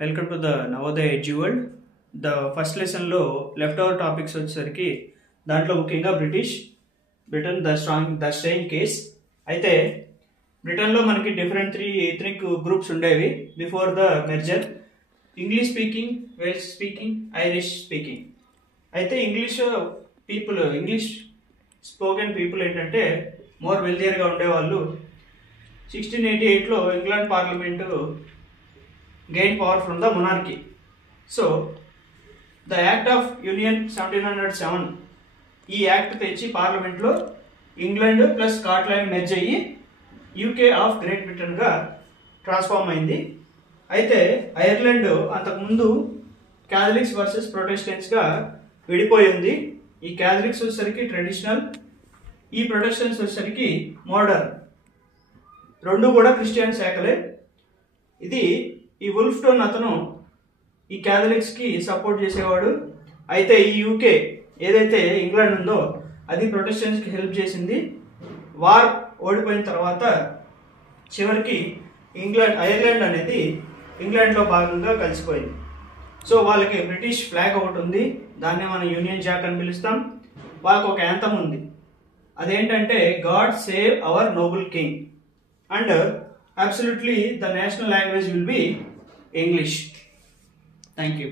Welcome to the Navodaya edu world. The first లెసన్లో left over topics వచ్చేసరికి దాంట్లో ముఖ్యంగా బ్రిటన్ ద స్ట్రెయిన్ కేస్. అయితే బ్రిటన్లో మనకి డిఫరెంట్ త్రీ ఎథనిక్ గ్రూప్స్ ఉండేవి before the merger: English speaking, Welsh speaking, Irish speaking. అయితే ఇంగ్లీష్ స్పోకెన్ పీపుల్ ఏంటంటే మోర్ వెల్దియర్గా ఉండేవాళ్ళు. 1688లో England parliament gained power from the monarchy. So, the Act of Union 1707 ఈ యాక్ట్ తెచ్చి పార్లమెంట్లో ఇంగ్లాండ్ ప్లస్ స్కాట్లాండ్ మెర్జ్ అయ్యి యూకే ఆఫ్ గ్రేట్ బ్రిటన్గా ట్రాన్స్ఫార్మ్ అయింది. అయితే ఐర్లాండ్ అంతకుముందు క్యాథలిక్స్ వర్సెస్ ప్రొటెస్టెంట్స్గా విడిపోయింది. ఈ క్యాథలిక్స్ వచ్చేసరికి ట్రెడిషనల్, ఈ ప్రొటెస్టెంట్స్ వచ్చేసరికి మోడర్న్, రెండు కూడా క్రిస్టియన్ శాఖలే. ఈ వుల్ఫ్టోన్ అతను ఈ క్యాథలిక్స్కి సపోర్ట్ చేసేవాడు. అయితే ఈ యూకే ఏదైతే ఇంగ్లాండ్ ఉందో అది ప్రొటెస్టెంట్స్కి హెల్ప్ చేసింది. వార్ ఓడిపోయిన తర్వాత చివరికి ఐర్లాండ్ అనేది ఇంగ్లాండ్లో భాగంగా కలిసిపోయింది. సో వాళ్ళకి బ్రిటిష్ ఫ్లాగ్ ఒకటి ఉంది, దాన్ని మనం యూనియన్ జాక్ అని పిలుస్తాం. వాళ్ళకి ఒక యాంథమ్ ఉంది, అదేంటంటే God save our noble king, and absolutely the national language will be English. Thank you.